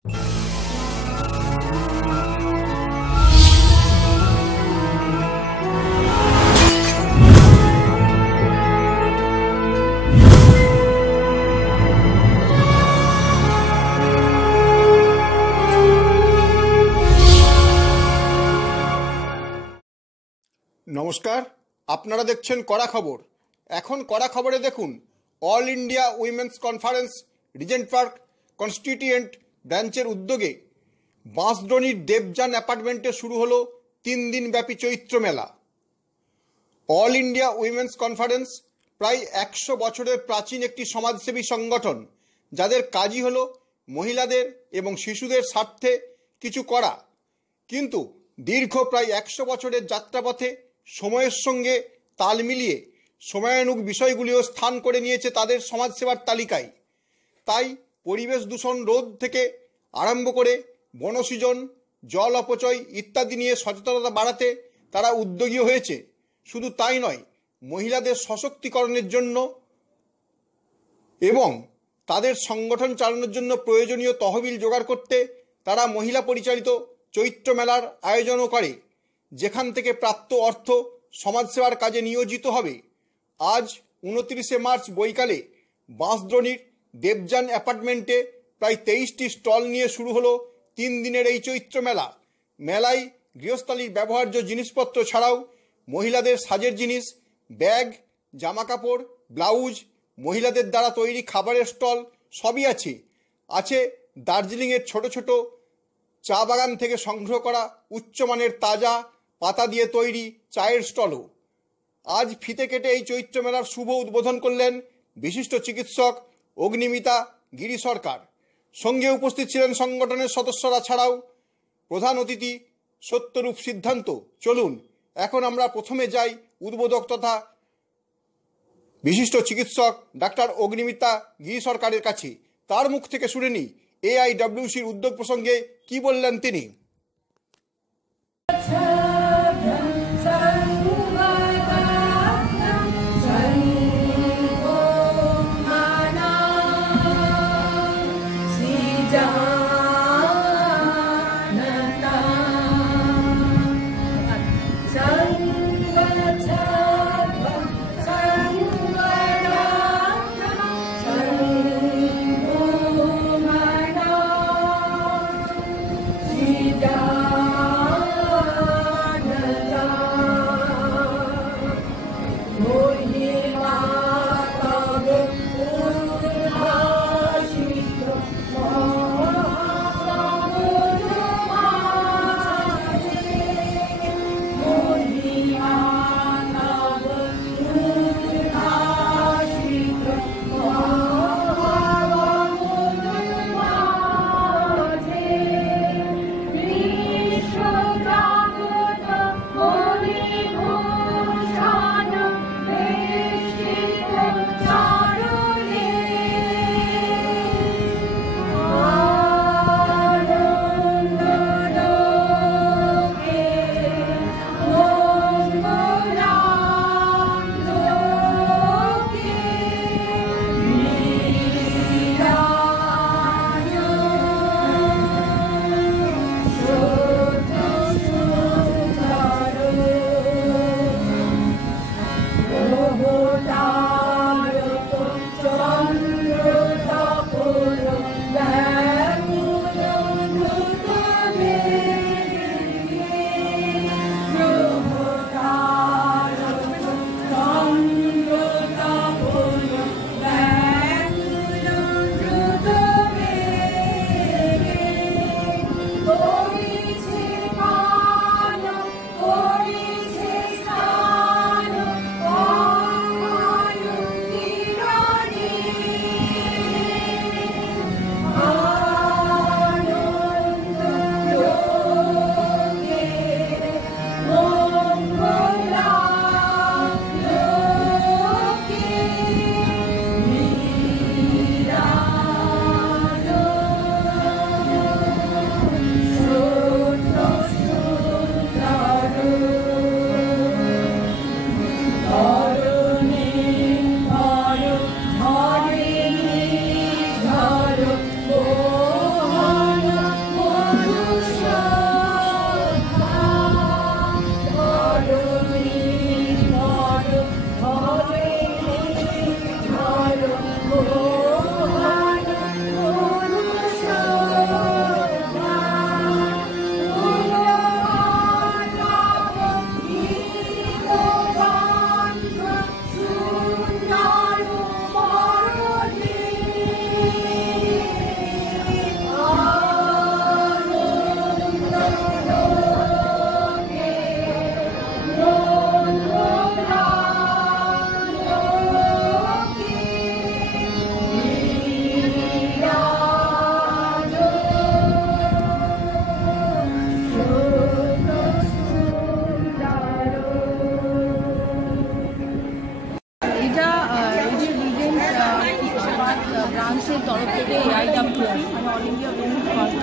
নমস্কার, আপনারা দেখছেন কড়া খবর। এখন কড়া খবরে দেখুন, all India women's conference Regent park constituent ব্রাঞ্চের উদ্যোগে বাঁশদ্রোণীর দেবযান অ্যাপার্টমেন্টে শুরু হলো 3 দিনব্যাপী চৈত্র মেলা। অল ইন্ডিয়া উইমেন্স কনফারেন্স প্রায় 100 বছরের প্রাচীন একটি সমাজসেবী সংগঠন, যাদের কাজই হলো মহিলাদের এবং শিশুদের স্বার্থে কিছু করা। কিন্তু দীর্ঘ প্রায় 100 বছরের যাত্রাপথে সময়ের সঙ্গে তাল মিলিয়ে সময়ানুগ বিষয়গুলিও স্থান করে নিয়েছে তাদের সমাজসেবার তালিকায়। তাই পরিবেশ দূষণ রোধ থেকে আরম্ভ করে বনসৃজন, জল অপচয় ইত্যাদি নিয়ে সচেতনতা বাড়াতে তারা উদ্যোগী হয়েছে। শুধু তাই নয়, মহিলাদের সশক্তিকরণের জন্য এবং তাদের সংগঠন চালানোর জন্য প্রয়োজনীয় তহবিল জোগাড় করতে তারা মহিলা পরিচালিত চৈত্র মেলার আয়োজনও করে, যেখান থেকে প্রাপ্ত অর্থ সমাজসেবার কাজে নিয়োজিত হবে। আজ 29শে মার্চ বৈকালে বাঁশদ্রোণীর দেবযান অ্যাপার্টমেন্টে প্রায় 23টি স্টল নিয়ে শুরু হলো 3 দিনের এই চৈত্র মেলা। মেলায় গৃহস্থালির ব্যবহার্য জিনিসপত্র ছাড়াও মহিলাদের সাজের জিনিস, ব্যাগ, জামাকাপড়, ব্লাউজ, মহিলাদের দ্বারা তৈরি খাবারের স্টল সবই আছে। আছে দার্জিলিংয়ের ছোট ছোট চা বাগান থেকে সংগ্রহ করা উচ্চমানের তাজা পাতা দিয়ে তৈরি চায়ের স্টলও। আজ ফিতে কেটে এই চৈত্র মেলার শুভ উদ্বোধন করলেন বিশিষ্ট চিকিৎসক অগ্নিমিতা গিরি সরকার। সঙ্গে উপস্থিত ছিলেন সংগঠনের সদস্যরা ছাড়াও প্রধান অতিথি সত্যরূপ সিদ্ধান্ত। চলুন এখন আমরা প্রথমে যাই উদ্বোধক তথা বিশিষ্ট চিকিৎসক ডাক্তার অগ্নিমিতা গিরি সরকারের কাছে। তার মুখ থেকে শুনে নিই AIWCর উদ্যোগ প্রসঙ্গে কি বললেন তিনি।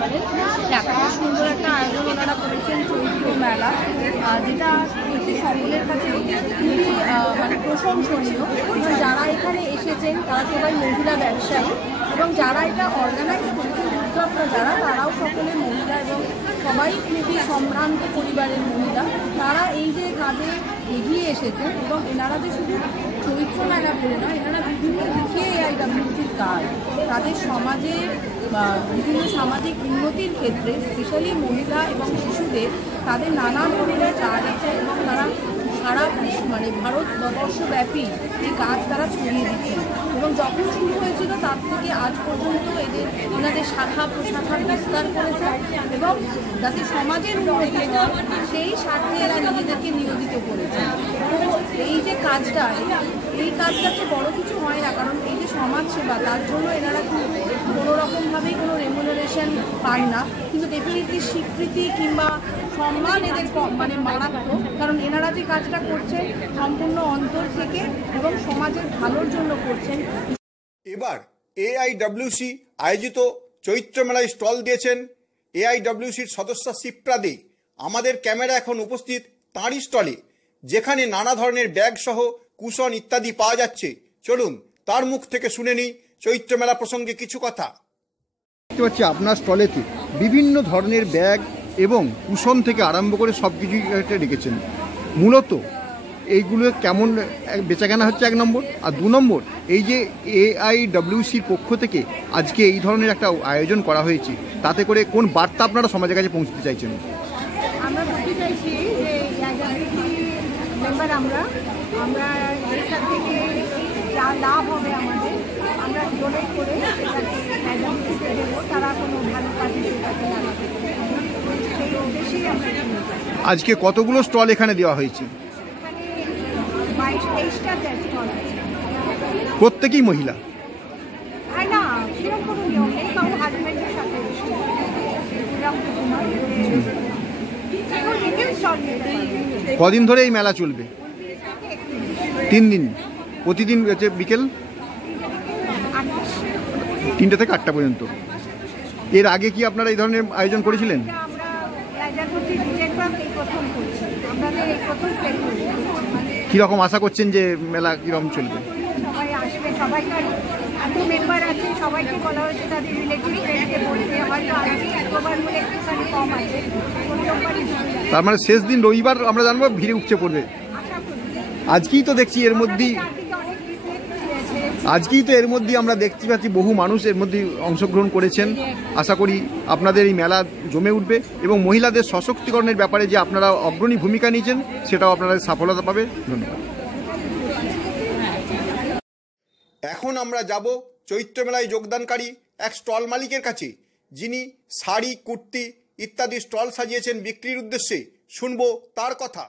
পারেন। এত সুন্দর একটা আয়োজন ওনারা করেছেন চৈত্র মেলা, যেটা সকলের কাছে খুবই মানে প্রশংসনীয়। যারা এখানে এসেছেন তারা সবাই মহিলা ব্যবসায়ী, এবং যারা এটা অর্গানাইজ করেছেন উদ্যোক্তা যারা, তারাও সকলে মহিলা এবং সবাই খুবই সম্ভ্রান্ত পরিবারের মহিলা। তারা এই যে কাজে এগিয়ে এসেছেন, এবং এনারা যে শুধু চৈত্র মেলা বলে নয়, এনারা বিভিন্ন দিকে AIWCর কাজ, তাদের সমাজে বিভিন্ন সামাজিক উন্নতির ক্ষেত্রে স্পেশালি মহিলা এবং শিশুদের তাদের নানান ধরনের কাজ আছে, এবং তারা সারা মানে ভারতবর্ষব্যাপী এই কাজ তারা ছড়িয়ে দিচ্ছেন। এবং যখন শুরু হয়েছিল তার থেকে আজ পর্যন্ত ওনাদের শাখা প্রশাখার বিস্তার করেছে, এবং যাতে সমাজের উন্নতি হয় সেই স্বার্থে এরা নিজেদেরকে নিয়োজিত করেছে। তো এই যে কাজটা, এই কাজটা তো বড় কিছু হয় না, কারণ এই যে সমাজসেবা, তার জন্য এনারা কিন্তু কোনো রকমভাবেই কোনো রেমুনারেশন পান না, কিন্তু ডেফিনেটলি স্বীকৃতি কিংবা সম্মান এদের মানে মারাত্মক, কারণ এনারা যে কাজটা করছেন সম্পূর্ণ অন্তর থেকে এবং সমাজের ভালোর জন্য করছেন। এবার AIWC আয়োজিত চৈত্র মেলায় স্টল দিয়েছেন AIWCর সদস্য শিপ্রা দে। আমাদের ক্যামেরা এখন উপস্থিত তাঁরই স্টলে, যেখানে নানা ধরনের ব্যাগ সহ কুশন ইত্যাদি পাওয়া যাচ্ছে। চলুন তার মুখ থেকে শুনে নিই চৈত্র মেলা প্রসঙ্গে কিছু কথা। দেখতে পাচ্ছি আপনার স্টলেতে বিভিন্ন ধরনের ব্যাগ এবং কুশন থেকে আরম্ভ করে সব কিছুই রেখেছেন। মূলত এইগুলো কেমন বেচাকেনা হচ্ছে 1 নম্বর, আর 2 নম্বর এই যে AIWCর পক্ষ থেকে আজকে এই ধরনের একটা আয়োজন করা হয়েছে, তাতে করে কোন বার্তা আপনারা সমাজের কাছে পৌঁছতে চাইছেন? আমরা বলতে চাইছি যে মেম্বার আমরা এইখান থেকে যা লাভ হবে আমাদের, আমরা ডোনেট করে AIWCকে দেবো, তারা কোনো ভালো কাজে লাগাতে, সেই উদ্দেশ্যেই আমরা। আজকে কতগুলো স্টল এখানে দেওয়া হয়েছে? এখানে 22-23টা স্টল আছে। প্রত্যেকেই মহিলা? না, সেরকম কোনো নিয়ম নেই, কারণ হাজব্যান্ডের সাথে এরকম কিছু নয়। কদিন ধরে এই মেলা চলবে? 3 দিন। প্রতিদিন বিকেল 3টে থেকে 8টা পর্যন্ত। এর আগে কি আপনারা এই ধরনের আয়োজন করেছিলেন? কিরকম আশা করছেন যে মেলা কিরকম চলবে? সবাই আসবে, সবাইকার এত মেম্বার আছে, সবাইকে বলা হয়েছে তাদের রিলেটিভ ফ্রেন্ডকে বলতে, হয়তো একবার বলে একটুখানি কম আছে। তার মানে শেষ দিন রবিবার আমরা জানবো ভিড়ে উপচে পড়বে। আজকেই তো দেখছি এর মধ্যেই আমরা দেখতে পাচ্ছি বহু মানুষ এর মধ্যে অংশগ্রহণ করেছেন। আশা করি আপনাদের এই মেলা জমে উঠবে, এবং মহিলাদের সশক্তিকরণের ব্যাপারে যে আপনারা অগ্রণী ভূমিকা নিয়েছেন সেটাও আপনারা সফলতা পাবে। ধন্যবাদ। এখন আমরা যাব চৈত্র মেলায় যোগদানকারী এক স্টল মালিকের কাছে, যিনি শাড়ি, কুর্তি ইত্যাদি স্টল সাজিয়েছেন বিক্রির উদ্দেশ্যে। শুনবো তার কথা।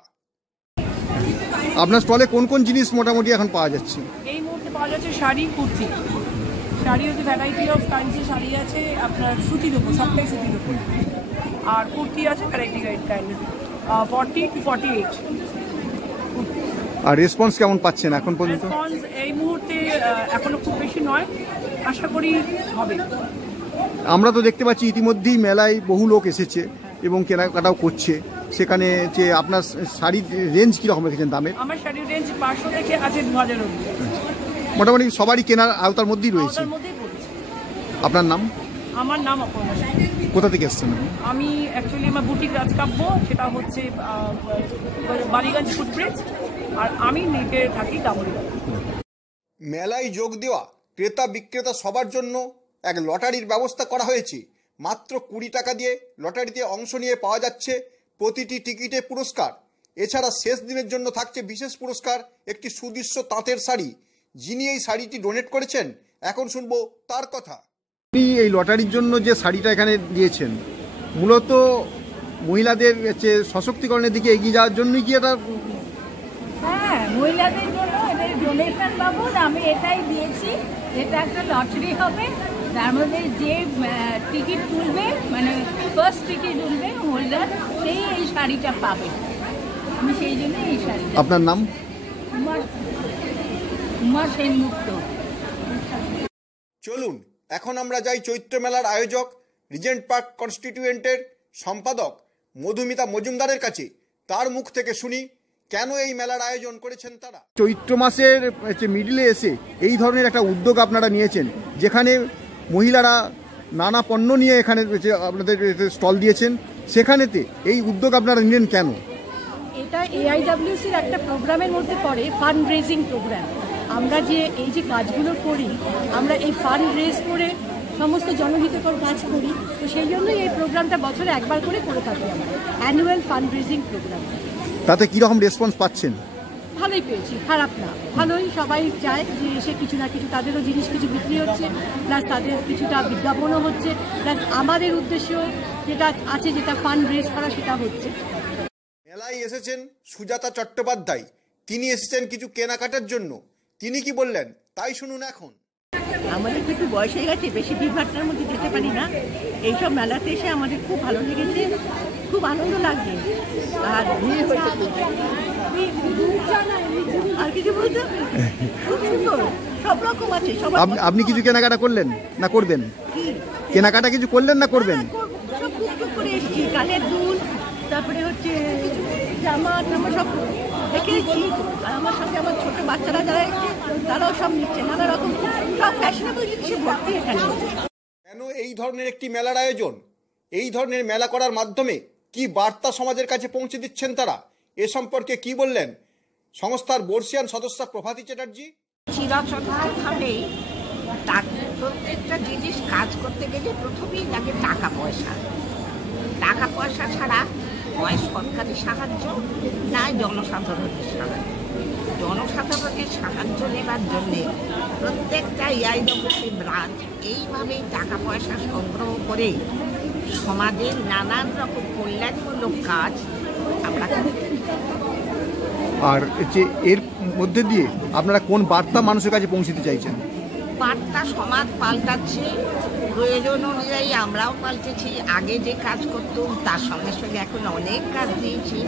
আপনার স্টলে কোন কোন জিনিস মোটামুটি এখন পাওয়া যাচ্ছে? এই মুহূর্তে পাওয়া যাচ্ছে শাড়ি, কুর্তি। শাড়ি হচ্ছে ভ্যারাইটি অফ কাইন্ডসের শাড়ি আছে, আপনার সুতির উপর, সবটাই সুতির উপর। আর কুর্তি আছে ভ্যারাইটি কাইন্ড, 40 to 48। আর রেসপন্স কেমন পাচ্ছেন এখন পর্যন্ত? রেসপন্স এই মুহূর্তে এখনো খুব বেশি নয়, আশা করি হবে। আমরা তো দেখতে পাচ্ছি ইতিমধ্যেই মেলায় বহু লোক এসেছে এবং কেনাকাটাও করছে। সেখানে যে আপনার শাড়ির রেঞ্জ কীরকম রেখেছেন দামে? আমার শাড়ির রেঞ্জ 500 থেকে আছে 2000 অবধি। মোটামুটি সবারই কেনার আওতার মধ্যেই রয়েছে। আপনার নাম? আমার নাম অপর্ণা। কোথা থেকে এসছেন? আমি অ্যাকচুয়ালি আমার বুটিক রাজকাব্য, সেটা হচ্ছে বালিগঞ্জ ফুটব্রিজ, আর আমি নিচে থাকি দামোদর। মেলায় যোগ দেওয়া ক্রেতা বিক্রেতা সবার জন্য এক লটারির ব্যবস্থা করা হয়েছে। মাত্র 20 টাকা দিয়ে লটারিতে অংশ নিয়ে পাওয়া যাচ্ছে প্রতিটি টিকিটে পুরস্কার। এছাড়া শেষ দিনের জন্য থাকছে বিশেষ পুরস্কার, একটি সুদৃশ্য তাঁতের শাড়ি। যিনি এই শাড়িটি ডোনেট করেছেন, এখন শুনবো তার কথা। আপনি এই লটারির জন্য যে শাড়িটা এখানে দিয়েছেন, মূলত মহিলাদের সশক্তিকরণের দিকে এগিয়ে যাওয়ার জন্যই কি এটা? হ্যাঁ, মহিলাদের জন্য এদের ডোনেশন বাবদ আমি এটাই দিয়েছি। এটা একটা লটারি হবে, তার মধ্যে যে টিকিট তুলবে, মানে ফার্স্ট টিকিট তুলবে হোল্ডার, সেই এই শাড়িটা পাবে। আমি সেই জন্য এই শাড়িটা। আপনার নাম? উমা সেনগুপ্ত। চলুন এখন আমরা যাই চৈত্র মেলার আয়োজক রিজেন্ট পার্ক কনস্টিটিউয়েন্টের সম্পাদক মধুমিতা মজুমদারের কাছে। তার মুখ থেকে শুনি কেন এই মেলার আয়োজন করেছেন তারা। চৈত্র মাসের মিডিলে এসে এই ধরনের একটা উদ্যোগ আপনারা নিয়েছেন, যেখানে মহিলারা নানা পণ্য নিয়ে এখানে আপনাদের স্টল দিয়েছেন, সেখানেতে এই উদ্যোগ আপনারা নিলেন কেন? এটা AIWCর একটা প্রোগ্রামের মধ্যে পড়ে, ফান্ড রেজিং প্রোগ্রাম। আমরা যে এই যে কাজগুলো করি, আমরা এই ফান্ড রেজ করে সমস্ত জনহিতকর কাজ করি, তো সেই জন্যই এই প্রোগ্রামটা বছরে একবার করে থাকি আমরা, অ্যানুয়াল ফান্ড রেজিং প্রোগ্রাম। তাতে কীরকম রেসপন্স পাচ্ছেন? ভালোই পেয়েছি, খারাপ না, ভালোই। সবাই চায় যে এসে কিছু না কিছু, তাদেরও জিনিস কিছু বিক্রি হচ্ছে, প্লাস তাদের কিছুটা বিজ্ঞাপনও হচ্ছে, প্লাস আমাদের উদ্দেশ্য যেটা আছে, যেটা ফান্ড রেজ করা, সেটা হচ্ছে। মেলায় এসেছেন সুজাতা চট্টোপাধ্যায়, তিনি এসেছেন কিছু কেনাকাটার জন্য। তিনি কি বললেন তাই শুনুন এখন। আমাদের তো একটু বয়স হয়ে গেছে, বেশি ভিড়ভাট্টার মধ্যে যেতে পারি না। এইসব মেলাতে এসে আমাদের খুব ভালো লেগেছে, খুব আনন্দ লাগছে। আর ভিড় হয়েছে, আর কিছু বলতে খুব সুন্দর, সব রকম আছে। আপনি কিছু কেনাকাটা করলেন না করবেন? কেনাকাটা কিছু করলেন না করবেন? সব টুকটুক করে এসেছি, কানের দুল, তারপরে হচ্ছে জামা টামা সব দেখে এসেছি। আর আমার সঙ্গে আমার ছোট বাচ্চারা যারা এসছে তারাও সব নিচ্ছে, নানা রকম সব ফ্যাশনেবল জিনিসে ভর্তি এখানে। কেন এই ধরনের একটি মেলার আয়োজন? এই ধরনের মেলা করার মাধ্যমে কি বার্তা সমাজের কাছে পৌঁছে দিচ্ছেন তারা? এ সম্পর্কে কি বললেন সংস্থার বর্ষিয়ান সদস্য প্রভাতী চ্যাটার্জি। চিরাচরিতভাবে প্রত্যেকটা জিনিস কাজ করতে গেলে প্রথমেই লাগে টাকা পয়সা। টাকা পয়সা ছাড়া হয় সরকারি সাহায্য, না জনসাধারণের সাহায্য। জনসাধারণের সাহায্য নেবার জন্যে প্রত্যেকটা AIWC ব্রাঞ্চ এইভাবেই টাকা পয়সা সংগ্রহ করে সমাজের নানান রকম কল্যাণমূলক কাজ আমরা করি। আর যে এর মধ্যে দিয়ে আপনারা কোন বার্তা মানুষের কাছে পৌঁছতে চাইছেন? বার্তা সমাজ পাল্টাচ্ছে, প্রয়োজন অনুযায়ী আমরাও পাল্টেছি। আগে যে কাজ করতাম তার সঙ্গে সঙ্গে এখন অনেক কাজ দিয়েছি।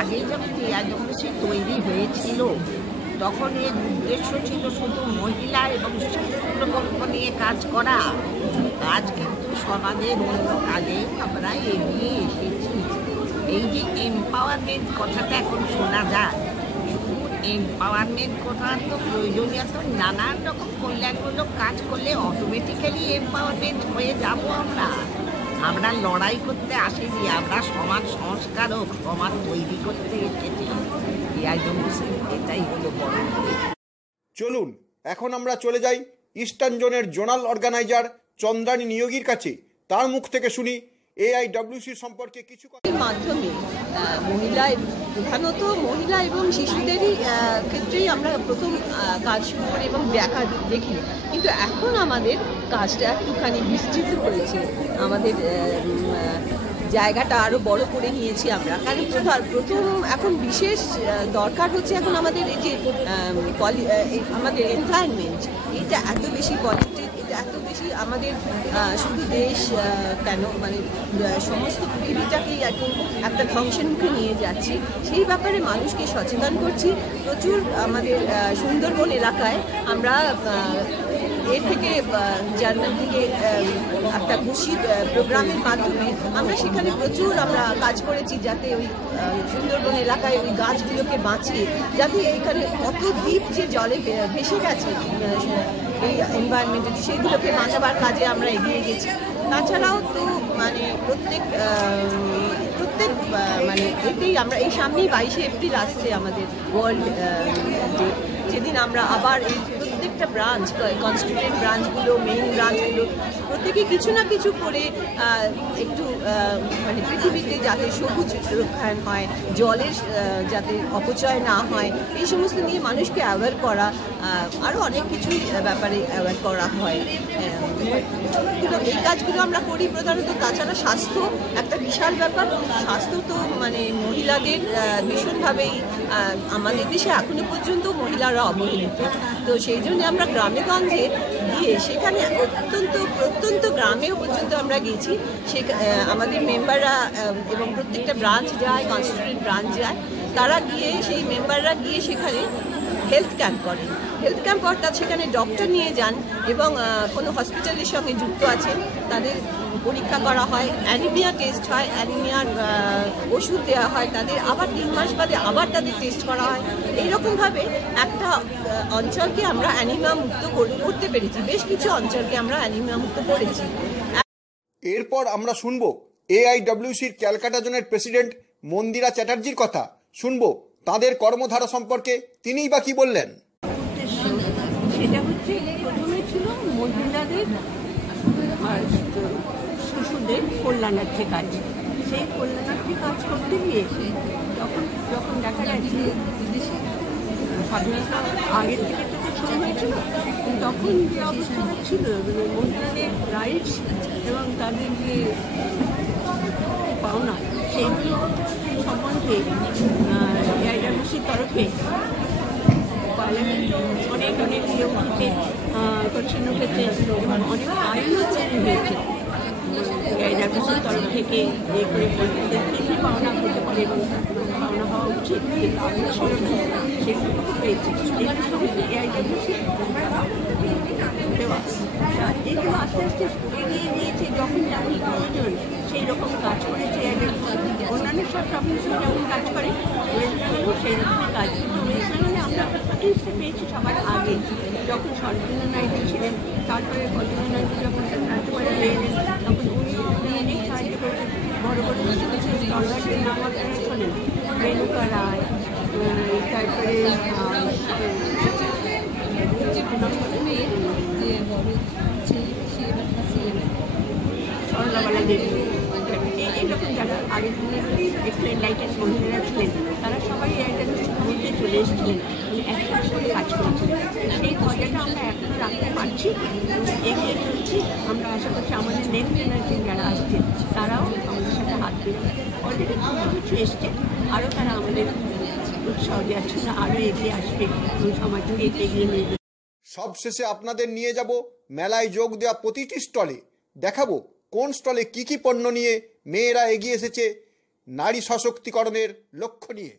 আগে যখন AIWC তৈরি হয়েছিল তখন এর উদ্দেশ্য ছিল শুধু মহিলা এবং শিশু প্রকল্প নিয়ে কাজ করা। আজ কিন্তু সমাজের অন্য কাজেও আমরা এগিয়ে এসেছি। এই যে এম্পাওয়ারমেন্ট কথাটা এখন শোনা যায়, এম্পাওয়ারমেন্ট করার তো প্রয়োজনীয়তা, নানান রকম কল্যাণমূলক কাজ করলে অটোমেটিক্যালি এম্পাওয়ারমেন্ট হয়ে যাব। আমরা লড়াই করতে আসিনি, আমরা সমাজ সংস্কারক, সমাজ তৈরি করতে এসেছি। এটাই হলো বড়। চলুন এখন আমরা চলে যাই ইস্টার্ন জোনের জোনাল অর্গানাইজার চন্দ্রানী নিয়োগীর কাছে। তার মুখ থেকে শুনি AIWC সম্পর্কে কিছু কথা। এর মাধ্যমে মহিলা, প্রধানত মহিলা এবং শিশুদেরই ক্ষেত্রেই আমরা প্রথম কাজ শুরু করি এবং দেখি, কিন্তু এখন আমাদের কাজটা একটুখানি বিস্তৃত হয়েছে। আমাদের জায়গাটা আরো বড় করে নিয়েছি আমরা, কারণ প্রথম এখন বিশেষ দরকার হচ্ছে এখন আমাদের এই যে আমাদের এনভায়রনমেন্ট, এটা এত বেশি পলিউটেড, এটা এত বেশি আমাদের শুধু দেশ কেন মানে সমস্ত পৃথিবীটাকেই এখন একটা ধ্বংসের মুখে নিয়ে যাচ্ছি। সেই ব্যাপারে মানুষকে সচেতন করছি। প্রচুর আমাদের সুন্দরবন এলাকায় আমরা এর থেকে জার্মান থেকে একটা খুশি প্রোগ্রামের মাধ্যমে আমরা সেখানে প্রচুর আমরা কাজ করেছি, যাতে ওই সুন্দরবন এলাকায় ওই গাছগুলোকে বাঁচিয়ে, যাতে এইখানে কত দ্বীপ যে জলে ভেসে গেছে এই এনভায়রনমেন্টে, সেইগুলোকে বাঁচাবার কাজে আমরা এগিয়ে গেছি। তাছাড়াও তো মানে প্রত্যেক মানে এতেই আমরা এই সামনেই 22শে এপ্রিল আসছে আমাদের ওয়ার্ল্ড ডে, যেদিন আমরা আবার এই প্রত্যেকটা ব্রাঞ্চ, কনস্টিটিউয়েন্ট ব্রাঞ্চগুলো, মেইন ব্রাঞ্চগুলো প্রত্যেকে কিছু না কিছু করে একটু মানে পৃথিবীতে যাতে সবুজ রক্ষায়ণ হয়, জলের যাতে অপচয় না হয়, এই সমস্ত নিয়ে মানুষকে অ্যাওয়্যার করা, আরও অনেক কিছুই ব্যাপারে অ্যাওয়্যার করা হয়। এই কাজগুলো আমরা করি প্রধানত। তাছাড়া স্বাস্থ্য একটা বিশাল ব্যাপার। স্বাস্থ্য তো মানে মহিলাদের ভীষণভাবেই আমাদের দেশে এখনো পর্যন্ত মহিলারা অবহেলিত। তো সেই জন্য আমরা গ্রামে গঞ্জে গিয়ে সেখানে প্রত্যন্ত গ্রামেও পর্যন্ত আমরা গেছি। আমাদের মেম্বাররা এবং প্রত্যেকটা ব্রাঞ্চ যায়, কনস্টিটিউয়েন্ট ব্রাঞ্চ যায়, তারা গিয়ে সেই মেম্বাররা গিয়ে সেখানে হেলথ ক্যাম্প করেন। হেলথ ক্যাম্প অর্থাৎ সেখানে ডক্টর নিয়ে যান এবং কোনো হসপিটালের সঙ্গে যুক্ত আছেন তাদের পরীক্ষা করা হয়, অ্যানিমিয়া টেস্ট হয়, অ্যানিমিয়ার ওষুধ দেওয়া হয় তাদের, আবার 3 মাস বাদে আবার তাদের টেস্ট করা হয়। এইরকমভাবে একটা অঞ্চলকে আমরা অ্যানিমিয়া মুক্ত করতে পেরেছি, বেশ কিছু অঞ্চলকে আমরা অ্যানিমিয়া মুক্ত করেছি। এরপর আমরা শুনবো এআইডব্লিউসির ক্যালকাটা জোনের প্রেসিডেন্ট মন্দিরা চ্যাটার্জির কথা। শুনবো তাদের কর্মধারা সম্পর্কে তিনিই বা কি বললেন। সেটা হচ্ছে প্রথমে ছিল মহিলাদের আর শিশুদের কল্যাণার্থে কাজ। সেই কল্যাণার্থে কাজ করতে গিয়ে যখন দেখা যাচ্ছে স্বাধীনতা আগের থেকে তো শুরু হয়েছিল, তখন যে অবস্থাটা ছিল মহিলাদের রাইটস এবং তাদের যে পাওনা সেইগুলো সম্বন্ধে এআইডব্লিউসির তরফে পার্লামেন্টও অনেক ইয়ে উঠেছে, প্রচ্ছন্ন ক্ষেত্রে এবং অনেক আইনও তৈরি হয়েছে এআইডব্লিউসির তরফ থেকে, যে করে কী কী পাওনা হতে পারে এবং পাওনা হওয়া উচিত, কিন্তু আগে ছিল না, সেগুলো পেয়েছে। এগুলো সমস্ত এআইডব্লিউসি দেওয়া, এগুলো আস্তে আস্তে এগিয়ে নিয়েছে, যখন যেমন প্রয়োজন সেই রকম কাজ করেছে এআইডব্লিউসি। অন্যান্য সব প্রভিন্সে যেমন কাজ করে, ওয়েস্ট বেঙ্গলেও সেই রকমই কাজ। কিন্তু ওয়েস্ট বেঙ্গলে আমরা প্রেফারেন্সটা পেয়েছি সবার আগে, যখন সরকার নাইডু ছিলেন, তারপরে কল্যাণ নাইডু যখন রাজ্যপালে হয়ে এলেন, তখন উনিও অনেক সাহায্য করেছেন। বড় বড় তলবাটের নাম আপনারা শোনেন, রেণুকা রায়, তারপরে সরলাবালা দেবী, এইরকম যারা আগের দিনের এক্সপ্লেন লাইটের মহিলারা ছিলেন, তারা সবাই এআইডব্লিউসির মধ্যে চলে এসেছিলেন, একসাথে করে কাজ করেছিলেন। সেই ধ্বজাটা আমরা এখনও রাখতে পারছি, এগিয়ে চলছি। আমরা আশা করছি আমাদের নেক্সট জেনারেশন যারা আসছে তারাও আমাদের সাথে হাত দেবে। অলরেডি খুব কিছু এসছে, আরও তারা আমাদের উৎসাহ দেওয়ার জন্য আরও এগিয়ে আসবে এবং সমাজকে এগিয়ে নিয়ে যাবে। সবশেষে আপনাদের নিয়ে যাব মেলায় যোগ দেওয়া প্রতিটি স্টলে, দেখাবো কোন স্টলে কি কি পণ্য নিয়ে মেয়েরা এগিয়ে এসেছে নারী সশক্তিকরণের লক্ষ্য নিয়ে।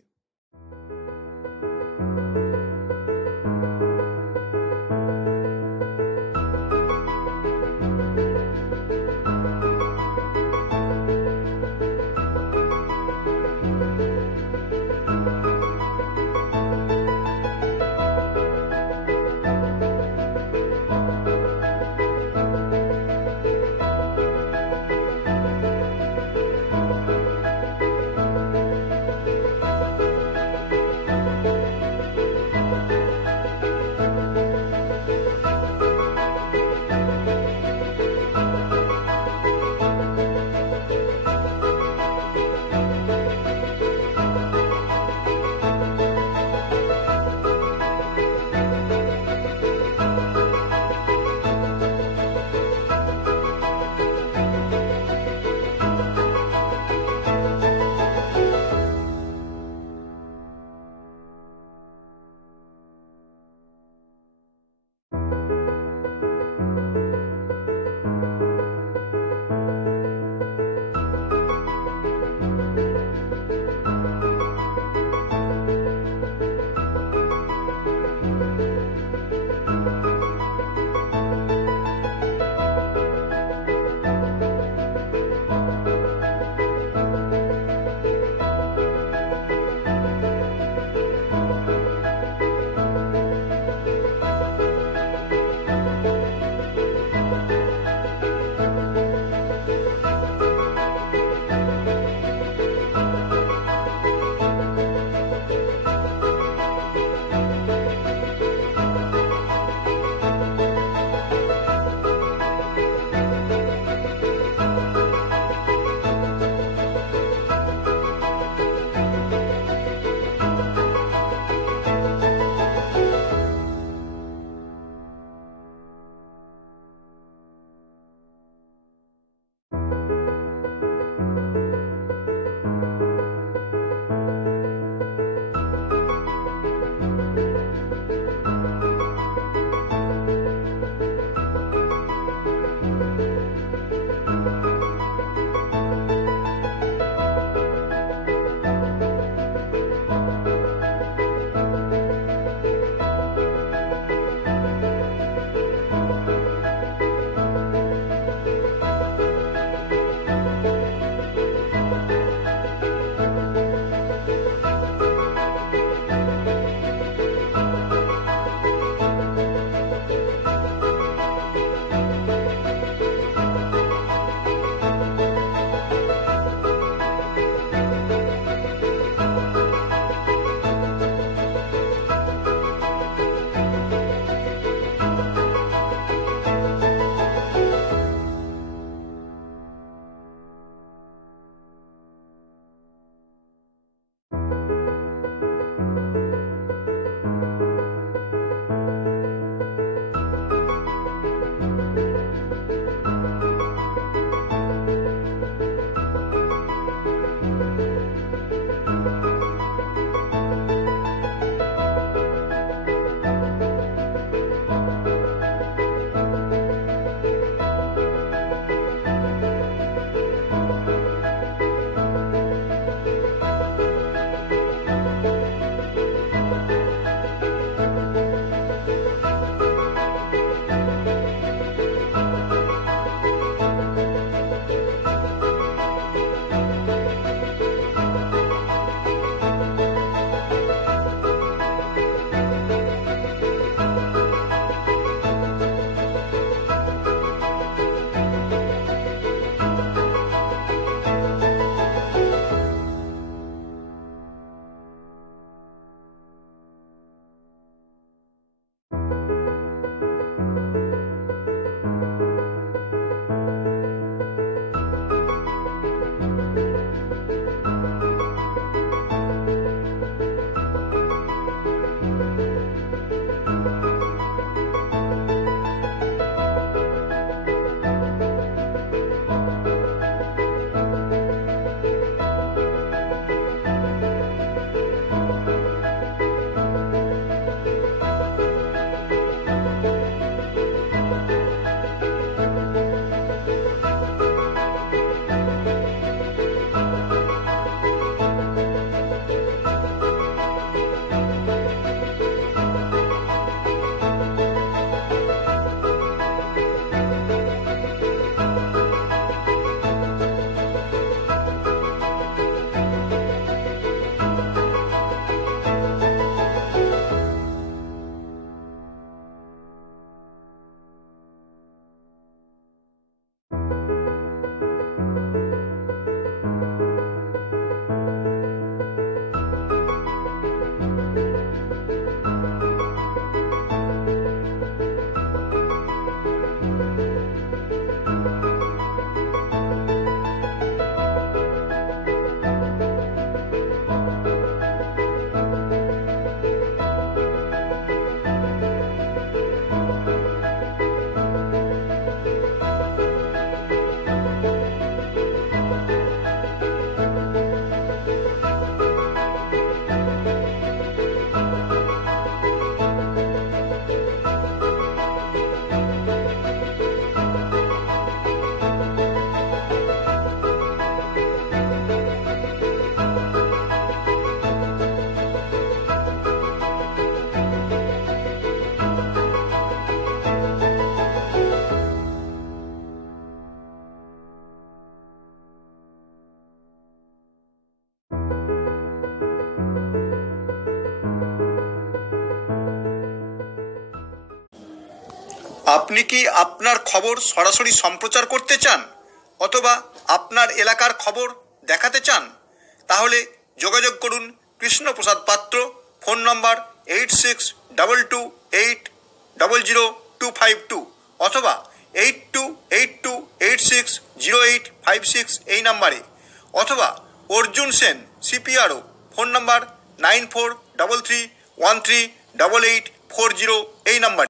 আপনি কি আপনার খবর সরাসরি সম্প্রচার করতে চান অথবা আপনার এলাকার খবর দেখাতে চান? তাহলে যোগাযোগ করুন কৃষ্ণপ্রসাদ পাত্র, ফোন নম্বর 8622800252 অথবা 8282860856 এই নাম্বারে, অথবা অর্জুন সেন CPRO, ফোন নম্বর 9433138840 এই নাম্বারে।